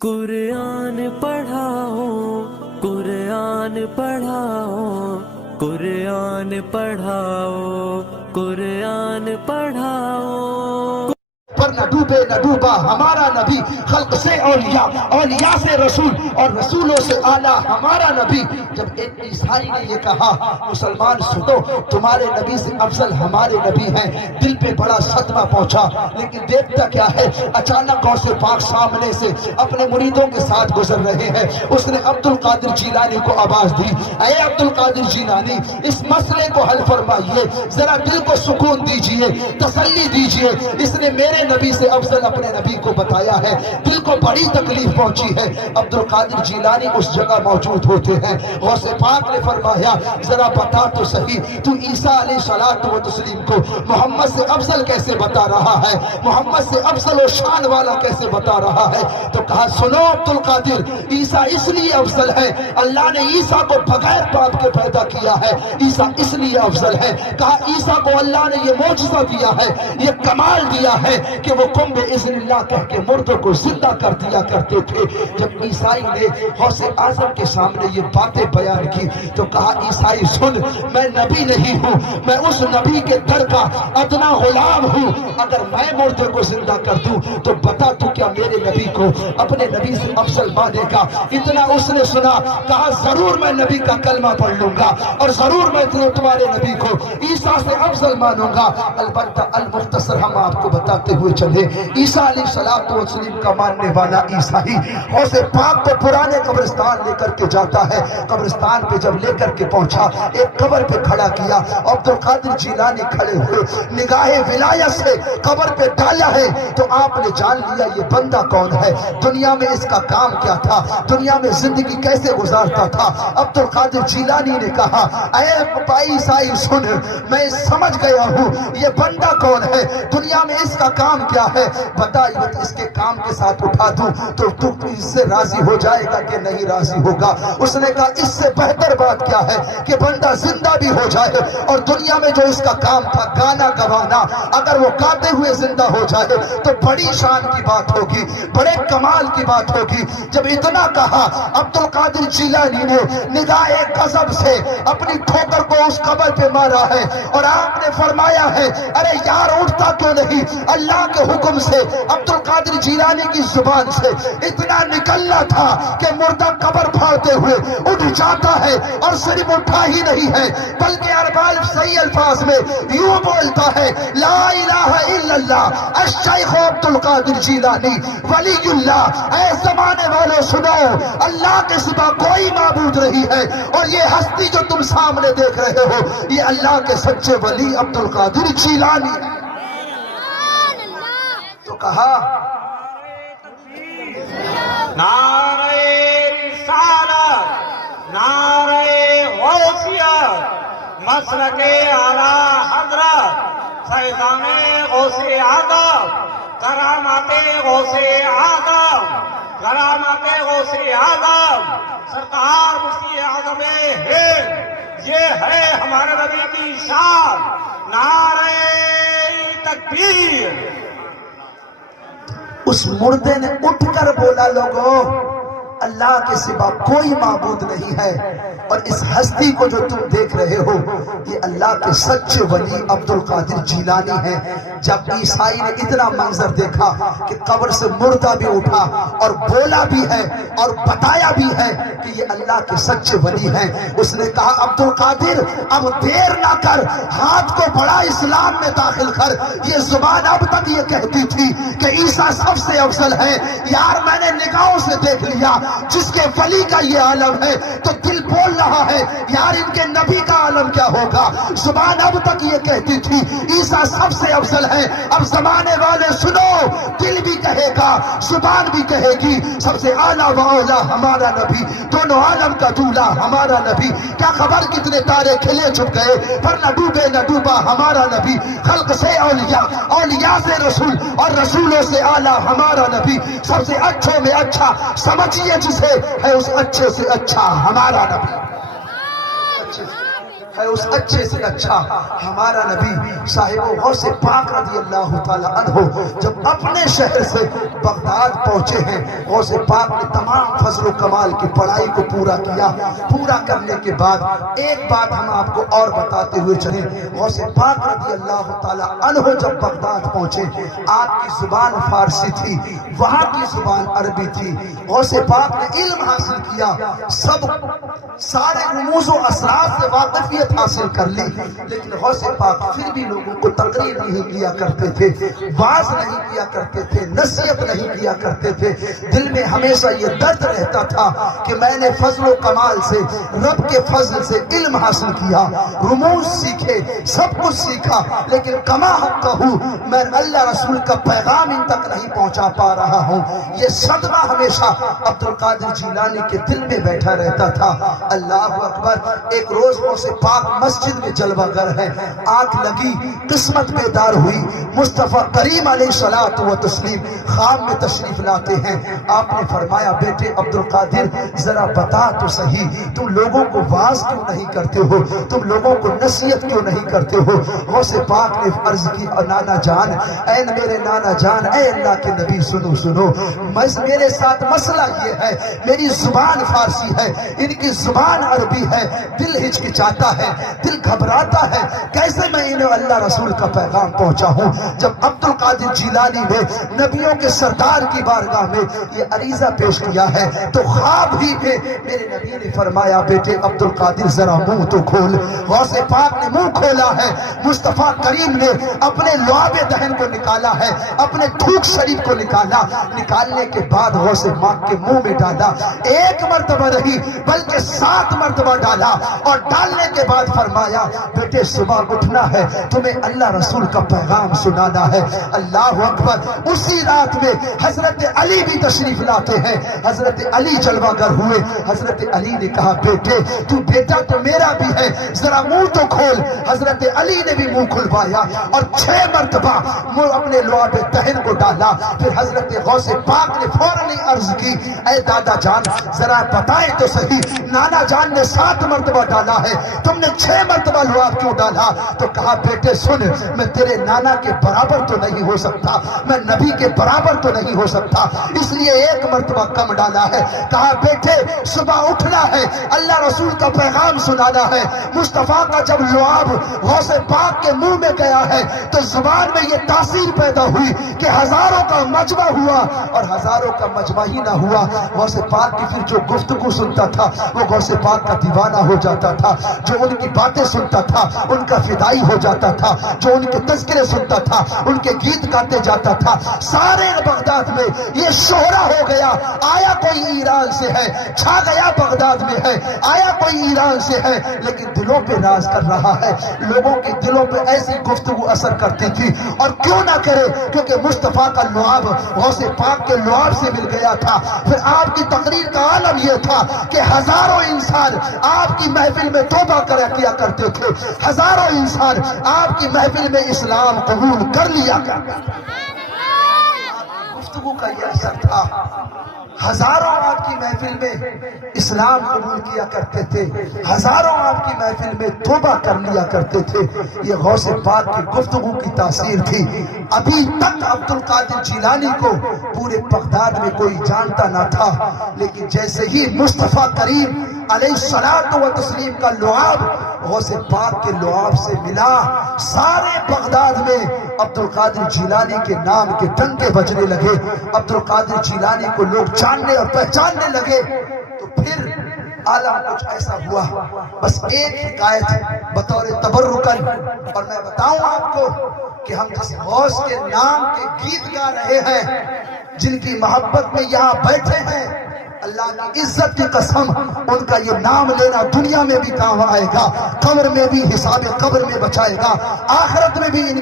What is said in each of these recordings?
قرآن پڑھاؤ قرآن پڑھاؤ قرآن پڑھاؤ قرآن پڑھاؤ پر نہ ڈوبے نہ ڈوبا ہمارا نبی، خلق سے اولیاء، اولیاء سے رسول اور رسولوں سے اعلیٰ ہمارا نبی۔ جب ایک عیسائی نے یہ کہا مسلمان سنو تمہارے نبی سے افضل ہمارے نبی ہیں، دل پہ بڑا صدمہ پہنچا، لیکن دیکھتا کیا ہے اچانک غوث پاک سامنے سے اپنے مریدوں کے ساتھ گزر رہے ہیں۔ اس نے عبد القادر جیلانی کو آواز دی، اے عبد القادر جیلانی اس مسئلے کو حل فرمائیے، ذرا دل کو سکون دیجئے، تسلی دیجئے۔ اس نے میرے نبی سے افضل اپنے نبی کو بتایا ہے، دل کو بڑی تکلیف پہنچی ہے۔ عبد القادر جیلانی اس جگہ موجود ہوتے ہیں، غوث پاک نے فرمایا ذرا بتا تو صحیح تو عیسیٰ علیہ الصلوۃ والتسلیم کو محمد سے افضل کیسے بتا رہا ہے، محمد سے افضل و شان والا کیسے بتا رہا ہے؟ تو کہا سنو عبد القادر، عیسیٰ اس لیے افضل ہے، اللہ نے عیسیٰ کو بغیر باپ کے پیدا کیا ہے، عیسیٰ اس لیے افضل ہے۔ کہا عیسیٰ کو اللہ نے یہ معجزہ دیا ہے، یہ کمال دیا ہے کہ وہ قم بِإِذْنِ اللہ کہہ کے مردوں کو زندہ کر دیا کرتے تھے۔ جب عیسائی نے غوث اعظم کے سامنے یہ باتیں بیان کی تو کہا عیسائی سن، میں نبی نہیں ہوں، میں اس نبی کے در کا ادنا غلام ہوں، اگر میں مردے کو زندہ کر دوں تو بتا تو کیا میرے نبی کو اپنے نبی سے افضل مانے گا؟ اتنا اس نے سنا، کہا ضرور میں نبی کا کلمہ پڑھ لوں گا اور ضرور میں تمہارے نبی کو عیسیٰ سے افضل مانوں گا۔ البتہ المختصر ہم آپ کو بتاتے ہوئے چلے، عیسیٰ علیہ السلام کا ماننے والا عیسائی غوث پاک کو پرانے قبرستان لے کر کے جاتا ہے۔ قبرستان پہ جب لے کر کے پہنچا ایک قبر پہ کھڑا کیا، عبد القادر جیلانی کھڑے ہوئے، نگاہ ولایت سے قبر پہ ڈالا ہے تو آپ نے جان لیا یہ بندہ کون ہے، دنیا میں اس کا کام کیا تھا، دنیا میں زندگی کیسے گزارتا تھا۔ عبد القادر جیلانی نے کہا اے عیسائی سن، میں سمجھ گیا ہوں یہ بندہ کون ہے، دنیا میں اس کا کام کیا ہے، بتا اس کے کام کے ساتھ اٹھا دوں تو تو اس سے راضی ہو جائے گا کہ نہیں راضی ہوگا؟ اس نے کہا اس سے بہتر بات کیا ہے کہ بندہ زندہ بھی ہو جائے اور دنیا میں جو اس کا کام تھا گانا گوانا، اگر وہ گاتے ہوئے زندہ ہو جائے تو بڑی شان کی بات ہوگی، بڑے کمال کی بات ہوگی۔ جب اتنا کہا عبد القادر جیلانی نے نگاہ غضب سے اپنی ٹھوکر کو اس قبر پہ مارا ہے اور آپ نے فرمایا ہے ارے یار اٹھتا کیوں نہیں؟ اللہ کے حکم سے عبد القادر جیلانی کی زبان سے اتنا نکلنا تھا کہ مردہ قبر پھاڑتے ہوئے اٹھ جاتا ہے، اور صرف اٹھا ہی نہیں ہے بلکہ اربال صحیح الفاظ میں یوں بولتا ہے لا الہ الا اللہ الشیخ عبد القادر جیلانی ولی اللہ۔ اے زمانے والے سنو، اللہ کے سوا کوئی معبود نہیں ہے اور یہ ہستی جو تم سامنے دیکھ رہے ہو یہ اللہ کے سچے ولی عبد القادر جیلانی ہے۔ تو کہا نعرہ رسالت، نعرہ غوثیت، مسلک اعلیٰ حضرت فیضان غوث اعظم، کرامات غوث اعظم، کرامات غوث اعظم، سرکار مفتی اعظم ہند، یہ ہے ہمارے نبی کی شان۔ نعرہ تکبیر۔ اس مردے نے اٹھ کر بولا لوگو اللہ کے سوا کوئی معبود نہیں ہے، اور اس ہستی کو جو تم دیکھ رہے ہو یہ اللہ کے سچے ولی عبد القادر جیلانی ہیں۔ جب عیسائی نے اتنا منظر دیکھا کہ قبر سے مردہ بھی اٹھا اور بولا بھی ہے اور بتایا بھی ہے کہ یہ اللہ کے سچے ولی ہیں، اس نے کہا عبد القادر اب دیر نہ کر، ہاتھ کو بڑا اسلام میں داخل کر۔ یہ زبان اب تک یہ کہتی تھی کہ عیسیٰ سب سے افضل ہے، یار میں نے نگاہوں سے دیکھ لیا جس کے ولی کا یہ عالم ہے تو دل بول رہا ہے یار ان کے نبی کا عالم کیا ہوگا۔ زبان اب تک یہ کہتی تھی عیسیٰ سب سے افضل ہے، اب زمانے والے سنو، دل بھی کہے گا زبان بھی کہے گی سب سے اعلیٰ و اولیٰ ہمارا نبی، دونوں عالم کا دولا ہمارا نبی۔ کیا خبر کتنے تارے کھلے چھپ گئے پر نہ ڈوبے نہ ڈوبا ہمارا نبی، خلق سے اولیاء، اولیاء سے رسول اور رسولوں سے اعلیٰ ہمارا نبی، سب سے اچھوں میں اچھا سمجھیے جسے ہے اس اچھے سے اچھا ہمارا نبی۔ ہے اس اچھے سے اچھا ہمارا نبی صاحب غوث پاک رضی اللہ تعالی عنہ جب اپنے شہر سے بغداد پہنچے ہیں، غوث پاک نے تمام فضل و کمال کی پڑھائی کو پورا کیا۔ پورا کرنے کے بعد ایک بات ہم آپ کو اور بتاتے ہوئے چلیں، غوث پاک رضی اللہ تعالی عنہ جب بغداد پہنچے، آپ کی زبان فارسی تھی، وہاں کی زبان عربی تھی۔ غوث پاک نے علم حاصل کیا، سارے رموز و اسرار سے واقفیت حاصل کر لی، لیکن غوث پاک پھر بھی لوگوں کو تقریر نہیں کیا کرتے تھے، واعظ نہیں کیا کرتے تھے، نصیحت نہیں کیا کرتے تھے۔ دل میں ہمیشہ یہ درد رہتا تھا کہ میں نے فضل و کمال سے، رب کے فضل سے علم حاصل کیا، رموز سیکھے، سب کچھ سیکھا، لیکن کما حقہ میں اللہ رسول کا پیغام ان تک نہیں پہنچا پا رہا ہوں۔ یہ صدمہ ہمیشہ عبد القادر جیلانی کے دل میں بیٹھا رہتا تھا۔ اللہ اکبر۔ ایک روز غوث پاک مسجد میں جلوہ گر ہے، آنکھ لگی، قسمت بیدار ہوئی، مصطفیٰ کریم علیہ الصلوۃ والتسلیم خواب میں تشریف لاتے ہیں۔ آپ نے فرمایا بیٹے عبد القادر ذرا بتا تو صحیح، تم لوگوں کو واعظ کیوں نہیں کرتے ہو، تم لوگوں کو نصیحت کیوں نہیں کرتے ہو؟ غوث پاک نے عرض کی نانا جان، اے میرے نانا جان، اے اللہ کے نبی سنو سنو، میرے ساتھ مسئلہ یہ ہے، میری زبان فارسی ہے، ان کی زبان عربی ہے، دل ہچکچاتا ہے، دل گھبراتا ہے، کیسے میں انہیں اللہ رسول کا پیغام پہنچا ہوں؟ جب عبد القادر جیلانی نے نبیوں کے سردار کی بارگاہ میں یہ عریضہ پیش کیا ہے تو خواب ہی میں میرے نبی نے فرمایا بیٹے عبد القادر ذرا منہ تو کھول۔ غوث پاک نے منہ کھولا ہے، مصطفیٰ کریم نے اپنے لعاب دہن کو نکالا ہے، اپنے تھوک شریف کو نکالا، نکالنے کے بعد غوث پاک کے منہ میں ڈالا، ایک مرتبہ نہیں بلکہ 7 مرتبہ ڈالا، اور ڈالنے کے بعد فرمایا بیٹے صبح اٹھنا ہے، تمہیں اللہ رسول کا پیغام سنانا ہے۔ اللہ اکبر۔ اسی رات میں حضرت علی بھی تشریف لاتے ہیں، حضرت علی جلوہ گر ہوئے، حضرت علی نے کہا بیٹے تو بیٹا تو میرا بھی ہے، ذرا منہ تو کھول۔ حضرت علی نے بھی منہ کھلوایا اور 6 مرتبہ اپنے لعاب دہن کو ڈالا۔ پھر حضرت غوث پاک نے فوراً عرض کی اے دادا جان ذرا بتائیں تو صحیح، نانا جان نے 7 مرتبہ ڈالا ہے، تم نے 6 مرتبہ لعاب کیوں ڈالا؟ تو کہا بیٹے سن، میں تیرے نانا کے برابر تو نہیں ہو سکتا، میں نبی کے برابر تو نہیں ہو سکتا، اس لیے 1 مرتبہ کم ڈالا ہے۔ کہا بیٹے صبح اٹھنا ہے، اللہ رسول کا پیغام سنانا ہے۔ مصطفیٰ کا جب لعاب غوث پاک کے منہ میں گیا ہے تو زبان میں یہ تاثیر پیدا ہوئی کہ ہزاروں کا مجمع ہوا، اور ہزاروں کا مجمع ہی نہ ہوا، غوث پاک کی پھر جو گفتگو سنتا تھا وہ غوث پاک کا دیوانہ ہو جاتا تھا، جو ان کی باتیں سنتا تھا ان کا فدائی ہو جاتا تھا، جو ان کے تذکرے سنتا تھا ان کے گیت گاتے جاتا تھا۔ سارے بغداد میں یہ شہرہ ہو گیا، آیا کوئی ایران سے ہے، چھا گیا بغداد میں ہے، آیا کوئی ایران سے ہے، لیکن دلوں پہ راز کر رہا ہے۔ لوگوں کے دلوں پہ ایسی گفتگو اثر کرتی تھی، اور کیوں نہ کرے، کیونکہ مصطفیٰ کا لعاب غوث پاک کے لعاب سے مل گیا تھا۔ پھر آپ کی تقریر کا عالم یہ تھا کہ ہزاروں انسان آپ کی محفل میں توبہ کیا کرتے تھے، ہزاروں انسان آپ کی محفل میں اسلام قبول کر لیا کرتے تھے۔ گفتگو کا یہ اثر تھا، ہزاروں آپ کی محفل میں اسلام قبول کیا کرتے تھے، ہزاروں آپ کی محفل میں توبہ کر لیا کرتے تھے۔ یہ غوث پاک کی گفتگو کی تاثیر تھی۔ ابھی تک عبد القادر جیلانی کو پورے بغداد میں کوئی جانتا نہ تھا، لیکن جیسے ہی مصطفیٰ کریم علیہ الصلوۃ والتسلیم کا لعاب غوث پاک کے لعاب سے ملا، سارے بغداد میں عبد القادر جیلانی کے نام کے ڈنکے بجنے لگے، عبد القادر جیلانی کو لوگ جاننے اور پہچاننے لگے۔ تو پھر عالم کچھ ایسا ہوا، بس ایک حکایت بطور تبرکن، اور میں بتاؤں آپ کو کہ ہم جس غوث کے نام کے گیت گا رہے ہیں، جن کی محبت میں یہاں بیٹھے ہیں، اللہ کی عزت کی قسم ان کا یہ نام لینا دنیا میں بھی کام آئے گا، قبر میں بھی حساب قبر میں بچائے گا، آخرت میں بھی ان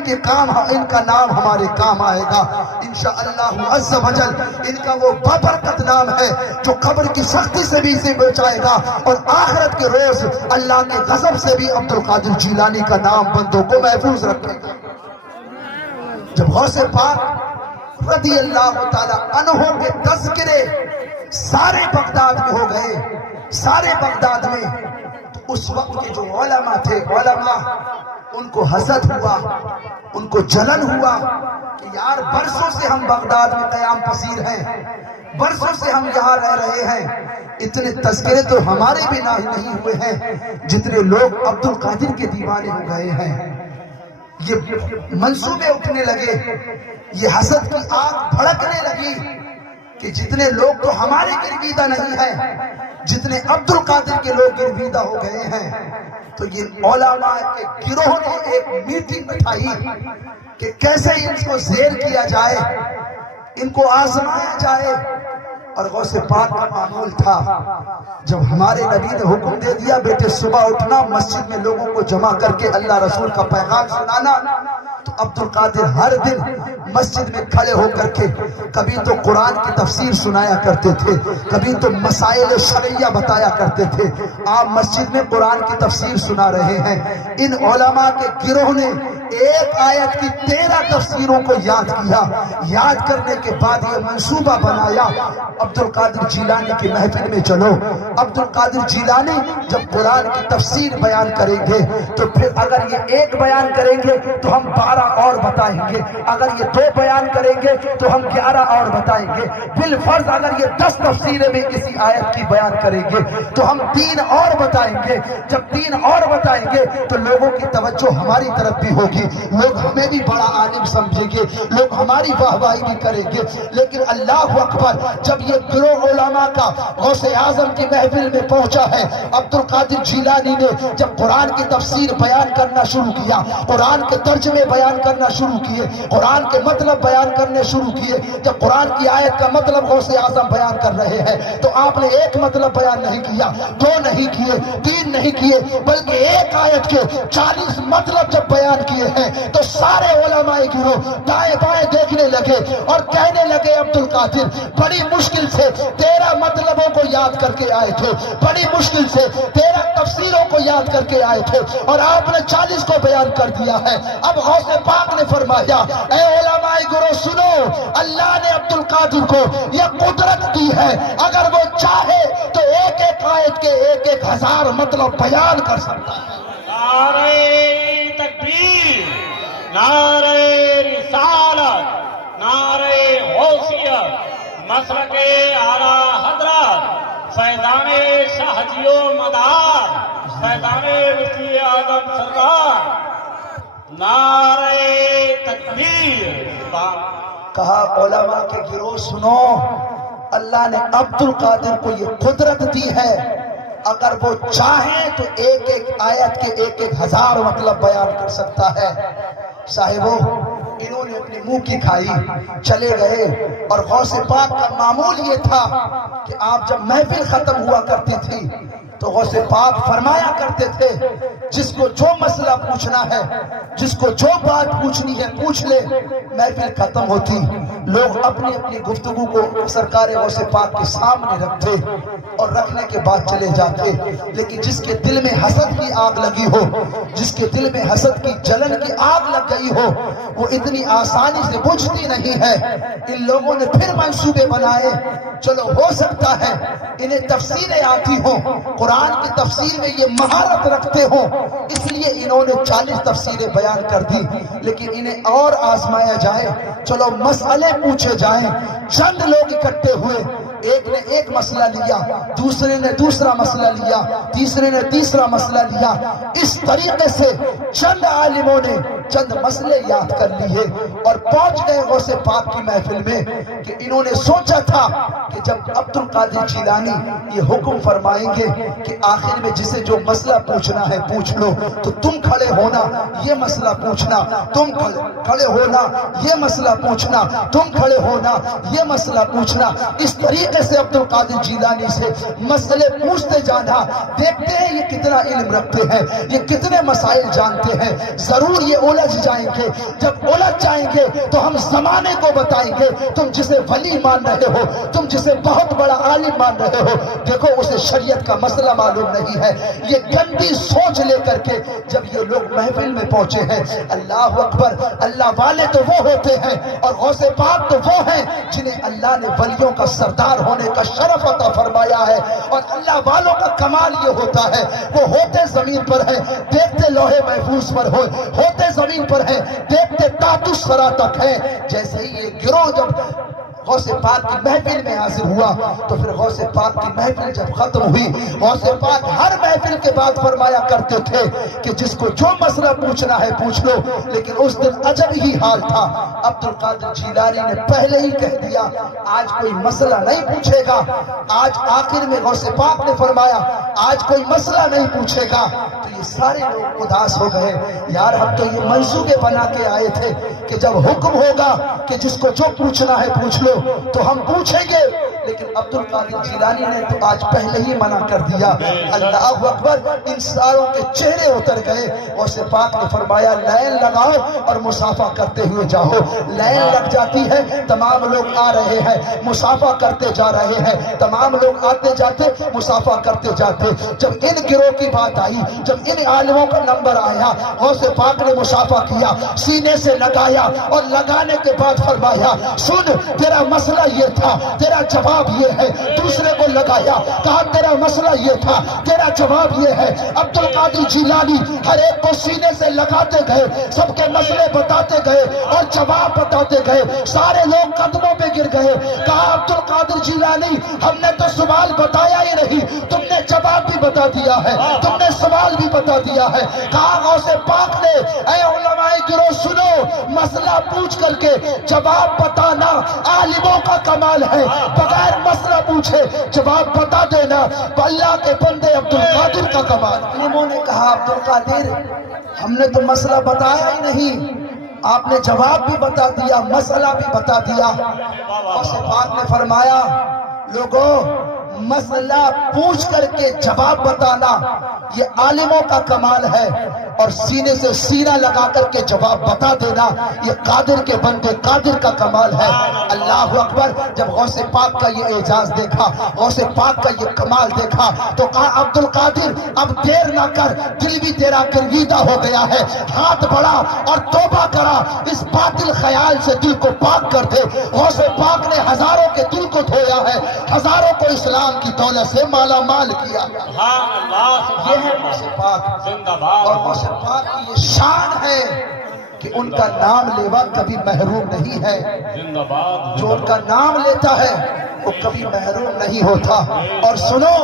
کا نام ہمارے کام آئے گا انشاءاللہ عز و جل۔ ان کا وہ بابرکت نام ہے جو قبر کی سختی سے بھی اسے بچائے گا، اور آخرت کے روز اللہ کے غضب سے بھی عبد القادر جیلانی کا نام بندوں کو محفوظ رکھے گا۔ جب غوث پاک رضی اللہ تعالی عنہ کے تذکرے سارے بغداد میں ہو گئے، سارے بغداد میں، تو اس وقت کے جو علماء تھے، علماء ان کو حسد ہوا، ان کو جلن ہوا کہ یار برسوں سے ہم بغداد میں قیام پذیر ہیں، برسوں سے ہم یہاں رہ رہے ہیں، اتنے تذکرے تو ہمارے بھی نہیں ہوئے ہیں جتنے لوگ عبد القادر کے دیوانے ہو گئے ہیں۔ یہ منصوبے اٹھنے لگے، یہ حسد کی آگ بھڑکنے لگی کہ جتنے لوگ تو ہمارے گرویدہ نہیں ہیں، جتنے عبد القادر کے لوگ گرویدہ ہو گئے ہیں۔ تو یہ علماء کے گروہ نے ایک میٹنگ بٹھائی کہ کیسے ان کو زیر کیا جائے، ان کو آزمایا جائے۔ اور غوث پاک کا معمول تھا، جب ہمارے نبی نے حکم دے دیا بیٹے صبح اٹھنا، مسجد میں لوگوں کو جمع کر کے اللہ رسول کا پیغام سنانا، تو عبد القادر ہر دن مسجد میں کھڑے ہو کر کے کبھی تو قرآن کی تفسیر سنایا کرتے تھے، کبھی تو مسائل شرعیہ بتایا کرتے تھے۔ آپ مسجد میں قرآن کی تفسیر سنا رہے ہیں۔ ان علماء کے گروہ نے ایک آیت کی 13 تفسیروں کو یاد کیا۔ یاد کرنے کے بعد یہ منصوبہ بنایا، عبد القادر جیلانی کی محفل میں چلو، عبد القادر جیلانی جب قرآن کی تفسیر بیان کریں گے تو پھر اگر یہ ایک بیان کریں گے تو ہم 12 اور بتائیں گے، اگر یہ 2 بیان کریں گے تو ہم 11 اور بتائیں گے، بالفرض اگر یہ 10 تفسیریں بھی کسی آیت کی بیان کریں گے تو ہم 3 اور بتائیں گے۔ جب 3 اور بتائیں گے تو لوگوں کی توجہ ہماری طرف بھی ہوگی، لوگ ہمیں بھی بڑا عالم سمجھیں گے، لوگ ہماری واہواہی بھی کریں گے۔ لیکن اللہ اکبر، جب یہ گروہ علماء کا غوث اعظم کی محفل میں پہنچا ہے، عبد القادر جیلانی نے جب قرآن کی تفسیر بیان کرنا شروع کیا، قرآن کے ترجمے بیان کرنا شروع کیے، قرآن کے مطلب بیان کرنے شروع کیے، جب قرآن کی آیت کا مطلب غوث اعظم بیان کر رہے ہیں تو آپ نے ایک مطلب بیان نہیں کیا، 2 نہیں کیے، 3 نہیں کیے، بلکہ ایک آیت کے 40 مطلب جب بیان کیے ہیں تو سارے علماء گروہ دائیں بائیں دیکھنے لگے اور کہنے لگے عبد القادر بڑی مشکل سے 13 مطلبوں کو یاد کر کے آئے تھے، بڑی مشکل سے 13 تفسیروں کو یاد کر کے آئے تھے اور آپ نے 40 کو بیان کر دیا ہے۔ اب غوث پاک نے فرمایا اے علماء گروہ سنو، اللہ نے عبد القادر کو یہ قدرت دی ہے، اگر وہ چاہے تو ایک ایک آیت کے 1000 مطلب بیان کر سکتا ہے۔ نعرہ تکبیر، نعرہ رسالت، نعرہ غوثیت، مسلک اعلیٰ حضرت فیضان شاہ جی و مدار، فیضان وسیع اعظم سرکار، نعرہ تکبیر۔ کہا علماء کے گروہ سنو، اللہ نے عبد القادر کو یہ قدرت دی ہے، اگر وہ چاہیں تو ایک ایک آیت کے 1000 مطلب بیان کر سکتا ہے۔ صاحبو، انہوں نے اپنی منہ کی کھائی، چلے گئے۔ اور غوث پاک کا معمول یہ تھا کہ آپ جب محفل ختم ہوا کرتی تھی تو غوث پاک فرمایا کرتے تھے جس کو جو مسئلہ پوچھنا ہے، جس کو جو بات پوچھنی ہے پوچھ لے۔ محفل ختم ہوتی، لوگ اپنی اپنی گفتگو کو سرکار غوث پاک کے سامنے رکھتے اور رکھنے کے بعد چلے جاتے۔ لیکن جس کے دل میں حسد کی آگ لگی ہو، جس کے دل میں حسد کی جلن کی آگ لگ گئی ہو، وہ اتنی آسانی سے بجھتی نہیں ہے۔ ان لوگوں نے پھر منصوبے بنائے، چلو ہو سکتا ہے انہیں تفسیریں آتی ہوں، قرآن کی تفسیر میں یہ مہارت رکھتے ہوں، اس لیے انہوں نے 40 تفسیریں بیان کر دی۔ لیکن انہیں اور آزمایا جائے، چلو مسئلے پوچھے جائیں۔ چند لوگ اکٹھے ہوئے، ایک نے ایک مسئلہ لیا، دوسرے نے دوسرا مسئلہ لیا، تیسرے نے تیسرا مسئلہ لیا۔ اس طریقے سے چند عالموں نے چند مسئلے یاد کر لیے اور پہنچ گئے غوث پاک کی محفل میں کہ انہوں نے سوچا تھا کہ جب عبد القادر جیلانی یہ حکم فرمائیں گے کہ آخر میں جسے جو مسئلہ پوچھنا ہے پوچھ لو، تو تم کھڑے ہونا یہ مسئلہ پوچھنا، تم کھڑے ہونا یہ مسئلہ پوچھنا، تم کھڑے ہونا یہ مسئلہ پوچھنا۔ اس طریقے سے عبد القادر جیلانی سے مسئلے پوچھتے جانا، دیکھتے ہیں یہ کتنا علم رکھتے ہیں، یہ کتنے مسائل جانتے ہیں۔ ضرور یہ الجھ جائیں گے، جب الجھ جائیں گے تو ہم زمانے کو بتائیں گے تم جسے ولی مان رہے ہو، تم جسے بہت بڑا عالم مان رہے ہو، دیکھو اسے شریعت کا مسئلہ معلوم نہیں ہے۔ یہ گندی سوچ لے کر کے جب یہ لوگ محفل میں پہنچے ہیں، اللہ اکبر، اللہ والے تو وہ ہوتے ہیں اور غوث پاک تو وہ ہیں جنہیں اللہ نے ولیوں کا سردار ہونے کا شرف عطا فرمایا ہے۔ اور اللہ والوں کا کمال یہ ہوتا ہے، وہ ہوتے زمین پر ہیں، دیکھتے لوہے محفوظ پر ہوتے زمین پر ہیں، دیکھتے تحت الثری تک ہیں۔ جیسے ہی یہ گروہ جب غوث پاک کی محفل میں حاضر ہوا تو پھر غوث پاک کی محفل جب ختم ہوئی، غوث پاک ہر محفل کے بعد فرمایا کرتے تھے کہ جس کو جو مسئلہ پوچھنا ہے پوچھ لو، لیکن اس دن عجب ہی حال تھا۔ عبد القادر جیلانی نے پہلے ہی کہہ دیا آج کوئی مسئلہ نہیں پوچھے گا۔ آج آخر میں غوث پاک نے فرمایا آج کوئی مسئلہ نہیں پوچھے گا، تو یہ سارے لوگ اداس ہو گئے۔ یار ہم تو یہ منصوبے بنا کے آئے تھے کہ جب حکم ہوگا کہ جس کو جو پوچھنا ہے پوچھ لو تو ہم پوچھیں گے، لیکن عبد القادر جیلانی نے تو آج پہلے ہی منع کر دیا۔ اللہ اکبر، ان ساروں کے چہرے اتر گئے۔ غوث پاک نے فرمایا لائن لگاؤ اور مصافحہ کرتے ہوئے جاؤ۔ لائن لگ جاتی ہے، تمام لوگ آ رہے ہیں، مصافحہ کرتے جا رہے ہیں، تمام لوگ آتے جاتے مصافحہ کرتے جاتے۔ جب ان گروہ کی بات آئی، جب ان عالموں کا نمبر آیا، غوث پاک نے مصافحہ کیا، سینے سے لگایا اور لگانے کے بعد فرمایا سن تیرا مسئلہ یہ تھا، تیرا جواب یہ ہے۔ دوسرے کو لگایا، کہا تیرا مسئلہ یہ تھا، تیرا جواب یہ ہے۔ عبد القادر جیلانی ہر ایک کو سینے سے لگاتے گئے، سب کے مسئلے بتاتے گئے اور جواب بتاتے گئے۔ سارے لوگ قدموں پہ گر گئے۔ کہا عبد القادر جیلانی ہم نے تو سوال بتایا ہی نہیں، تم نے جواب بھی بتا دیا ہے، تم نے سوال بھی بتا دیا ہے۔ کہا غوث پاک نے اے علماء گروہ سنو، مسئلہ پوچھ کر کے جواب بتانا عالموں کا کمال ہے، بغیر مسئلہ پوچھے جواب بتا دینا اللہ کے بندے عبد القادر کا کمال۔ عالموں نے کہا عبد القادر ہم نے تو مسئلہ بتایا ہی نہیں، آپ نے جواب بھی بتا دیا، مسئلہ بھی بتا دیا۔ غوث پاک نے فرمایا لوگوں مسئلہ پوچھ کر کے جواب بتانا یہ عالموں کا کمال ہے، اور سینے سے سینہ لگا کر کے جواب بتا دینا یہ قادر کے بندے قادر کا کمال ہے۔ اللہ اکبر، جب غوث پاک کا یہ اعجاز دیکھا، غوث پاک کا یہ کمال دیکھا تو کہا عبد القادر اب دیر نہ کر، دل بھی تیرا گرویدہ ہو گیا ہے، ہاتھ بڑھا اور توبہ کرا، اس باطل خیال سے دل کو پاک کر دے۔ غوث پاک نے ہزاروں کے دل کو دھویا ہے، ہزاروں کو اسلام کی دولت سے مالا مال کیا۔ یہ ہے غوث پاک، اور غوث پاک کی یہ شان ہے کہ ان کا نام لیوا کبھی محروم نہیں ہے۔ جو ان کا نام لیتا ہے وہ کبھی محروم نہیں ہوتا۔ اور سنو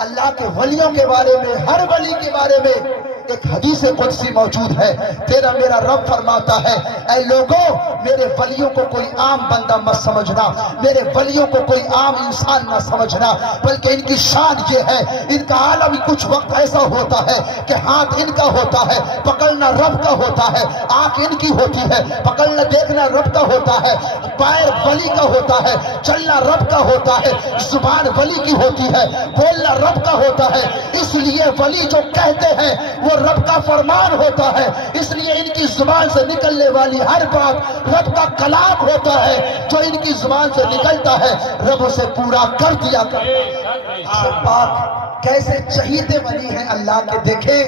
اللہ کے ولیوں کے بارے میں، ہر ولی کے بارے میں ایک حدیث قدسی موجود ہے۔ تیرا میرا رب فرماتا ہے اے لوگوں میرے ولیوں کو کوئی عام بندہ مت سمجھنا، میرے ولیوں کو کوئی عام انسان نہ سمجھنا، بلکہ ان کی شان یہ ہے، ان کا عالم کچھ وقت ایسا ہوتا ہے کہ ہاتھ ان کا ہوتا ہے پکڑنا رب کا ہوتا ہے، آنکھ ان کی ہوتی ہے پکڑنا دیکھنا رب کا ہوتا ہے، پیر ولی کا ہوتا ہے، چلنا رب کا ہوتا ہے، زبان ولی کی ہوتی ہے، بولنا رب کا ہوتا ہے۔ اس لیے ولی جو کہتے ہیں وہ رب کا فرمان ہوتا ہے، اس لیے ان کی زبان سے نکلنے والی ہر بات رب کا کلام ہوتا ہے، جو ان کی زبان سے نکلتا ہے رب اسے پورا کر دیا کرتا ہے۔ پاک کیسے چہیتے ولی ہیں اللہ کے، دیکھیں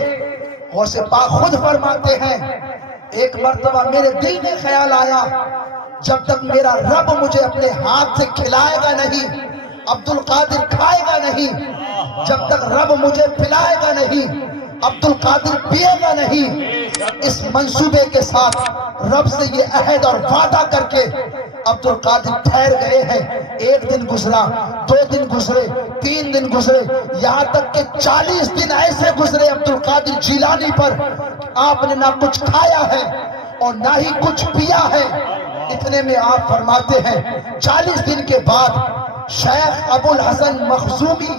غوث پاک خود فرماتے ہیں ایک مرتبہ میرے دل میں خیال آیا جب تک میرا رب مجھے اپنے ہاتھ سے کھلائے گا نہیں، عبد القادر کھائے گا نہیں، جب تک رب مجھے پلائے گا نہیں، عبد القادر پیے گا نہیں، اس منصوبے کے ساتھ رب سے یہ عہد اور وعدہ کر کے عبد القادر ٹھہر گئے ہیں۔ ایک دن گزرا، 2 دن گزرے، 3 دن گزرے، یہاں تک کہ 40 دن ایسے گزرے عبد القادر جیلانی پر آپ نے نہ کچھ کھایا ہے اور نہ ہی کچھ پیا ہے۔ اتنے میں آپ فرماتے ہیں 40 دن کے بعد شیخ ابو الحسن مخزومی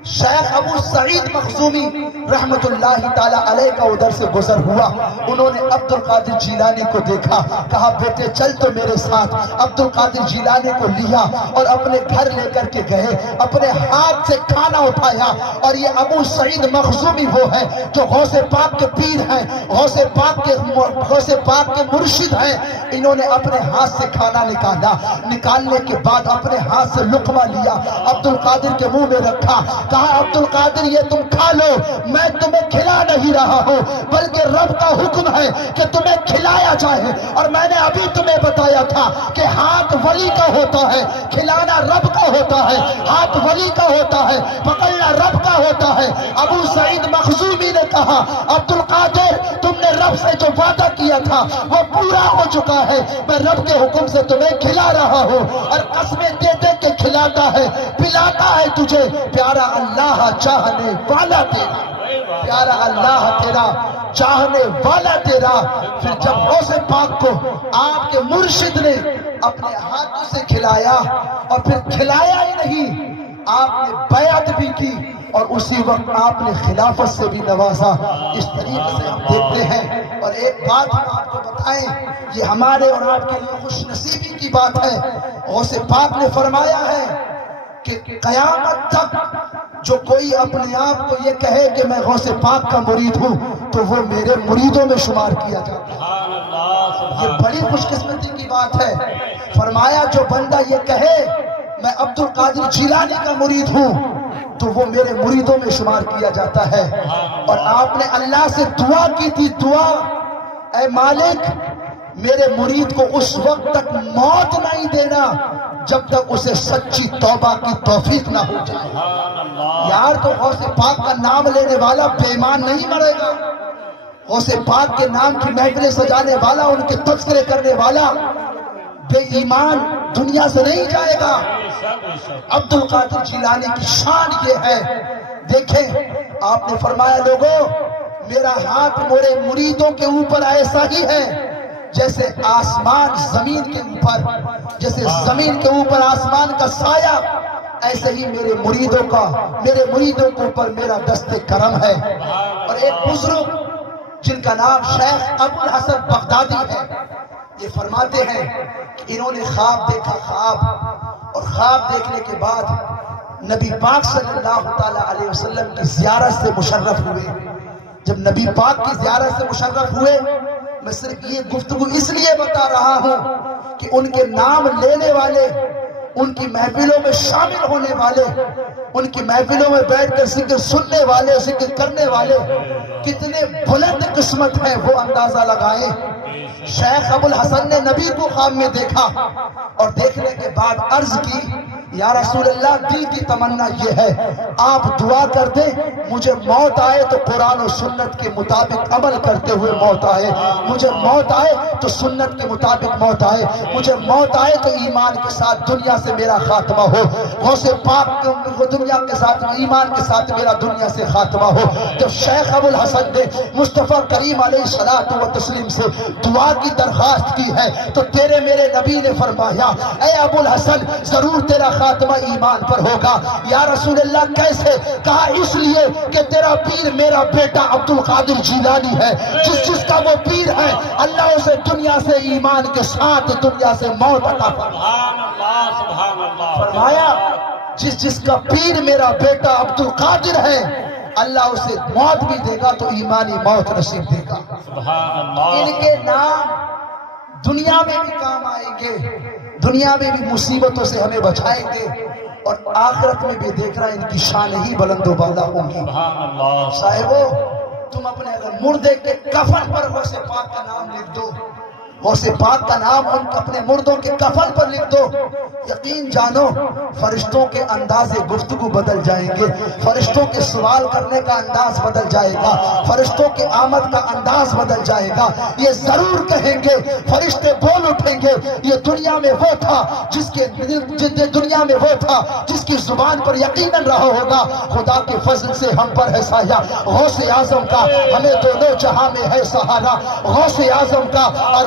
شیخ ابو سعید مخزومی رحمت اللہ تعالی علیہ کا ادھر سے گزر ہوا. انہوں نے عبد القادر جیلانی کو دیکھا, کہا بیٹے چل تو میرے ساتھ. عبد القادر جیلانی کو لیا اور اپنے گھر لے کر کے گئے, اپنے ہاتھ سے کھانا اٹھایا. اور یہ ابو سعید مخزومی وہ ہے جو غوث پاک کے پیر ہیں, غوث پاک کے مرشد ہیں. انہوں نے اپنے ہاتھ سے کھانا نکالا, نکالنے کے بعد اپنے ہاتھ سے لقمہ لیا, عبد القادر کے منہ میں رکھا, کہا عبد القادر یہ تم کھا لو, میں تمہیں کھلا نہیں رہا ہوں بلکہ رب کا حکم ہے کہ تمہیں کھلایا جائے. اور میں نے ابھی تمہیں بتایا تھا کہ ہاتھ ولی کا ہوتا ہے, کھلانا رب کا ہوتا ہے, ہاتھ ولی کا ہوتا ہے, پکڑنا رب کا ہوتا ہے. ابو سعید مخزومی نے کہا عبد القادر تم نے رب سے جو وعدہ کیا تھا وہ پورا ہو چکا ہے, میں رب کے حکم سے تمہیں کھلا رہا ہوں. اور قسمیں دے دے کے کھلاتا ہے, پلاتا ہے تجھے. پیارا اللہ چاہنے والا تیرا, پیارا اللہ تیرا, چاہنے والا تیرا. پھر جب غوث پاک کو آپ کے مرشد نے اپنے ہاتھوں سے کھلایا, اور پھر کھلایا ہی نہیں, آپ نے بیعت بھی کی اور اسی وقت آپ نے خلافت سے بھی نوازا. اس طریقے سے ہم دیکھتے ہیں. اور ایک بات ہم آپ کو بتائیں, یہ ہمارے اور آپ کے لیے خوش نصیبی کی بات ہے. غوث پاک نے فرمایا ہے کہ قیامت تک جو کوئی اپنے آپ کو یہ کہے کہ میں غوث پاک کا مرید ہوں تو وہ میرے مریدوں میں شمار کیا جاتا ہے. یہ بڑی خوش قسمتی کی بات ہے. فرمایا جو بندہ یہ کہے میں عبد القادر جیلانی کا مرید ہوں تو وہ میرے مریدوں میں شمار کیا جاتا ہے. اور آپ نے اللہ سے دعا کی تھی, دعا اے مالک میرے مرید کو اس وقت تک موت نہیں دینا جب تک اسے سچی توبہ کی توفیق نہ ہو جائے. یار تو غوث پاک کا نام لینے والا بے ایمان نہیں مرے گا. غوث پاک کے نام کی محفلیں سجانے والا, ان کے تذکرے کرنے والا بے ایمان دنیا سے نہیں جائے گا. عبد القادر جیلانی کی شان یہ ہے, دیکھیں آپ نے فرمایا لوگوں میرا ہاتھ میرے مریدوں کے اوپر ایسا ہی ہے جیسے آسمان زمین کے اوپر, جیسے زمین کے اوپر آسمان کا سایہ, ایسے ہی میرے مریدوں کے اوپر میرا دست کرم ہے. اور ایک بزرگ جن کا نام شیخ ابو الحسن بغدادی ہے, یہ فرماتے ہیں کہ انہوں نے خواب دیکھا, خواب, اور خواب دیکھنے کے بعد نبی پاک صلی اللہ تعالی علیہ وسلم کی زیارت سے مشرف ہوئے. جب نبی پاک کی زیارت سے مشرف ہوئے, میں صرف یہ گفتگو اس لیے بتا رہا ہوں کہ ان کے نام لینے والے, ان کی محفلوں میں شامل ہونے والے, ان کی محفلوں میں بیٹھ کر ذکر سننے والے, ذکر کرنے والے کتنے بلند قسمت ہیں وہ اندازہ لگائیں. شیخ ابو الحسن نے نبی کو خواب میں دیکھا اور دیکھنے کے بعد عرض کی یا رسول اللہ دل کی تمنا یہ ہے آپ دعا کر دیں مجھے موت آئے تو قرآن و سنت کے مطابق عمل کرتے ہوئے موت آئے, مجھے موت آئے تو سنت کے مطابق موت آئے, مجھے موت آئے تو ایمان کے ساتھ دنیا سے میرا خاتمہ ہو, غوث پاک دنیا کے ساتھ ایمان کے ساتھ میرا دنیا سے خاتمہ ہو. جب شیخ ابو الحسن نے مصطفیٰ کریم علیہ الصلوۃ والتسلیم سے دعا کی درخواست کی ہے تو تیرے میرے نبی نے فرمایا اے ابو الحسن ضرور تیرا خاتمہ ایمان پر ہوگا. یا رسول اللہ کیسے؟ کہا اس لیے کہ تیرا پیر میرا بیٹا عبد القادر جیلانی ہے, جس کا وہ پیر ہے اللہ اسے دنیا سے ایمان کے ساتھ دنیا سے موت عطا فرمایا. جس کا پیر میرا بیٹا عبد القادر ہے اللہ اسے موت بھی دے گا تو ایمانی موت نصیب دے گا. ان کے نام دنیا میں بھی کام آئیں گے, دنیا میں بھی مصیبتوں سے ہمیں بچائیں گے, اور آخرت میں بھی دیکھ رہا ان کی شان ہی بلند و بالا ہوگی. صاحبو تم اپنے اگر مردے کے کفن پر غوث پاک کا نام لکھ دو, غوث پاک کا نام اپنے مردوں کے کفن پر لکھ دو, یقین جانو فرشتوں کے انداز گفتگو بدل جائیں گے, فرشتوں کے سوال کرنے کا انداز بدل جائے گا, فرشتوں کے آمد کا انداز بدل جائے گا. یہ ضرور کہیں گے, فرشتے بول اٹھیں گے یہ دنیا میں وہ تھا دنیا میں وہ تھا جس کی زبان پر یقیناً رہا ہوگا خدا کے فضل سے ہم پر ہے سایہ, غوث اعظم کا ہمیں دونوں جہاں میں ہے سہارا, غوث اعظم کا اور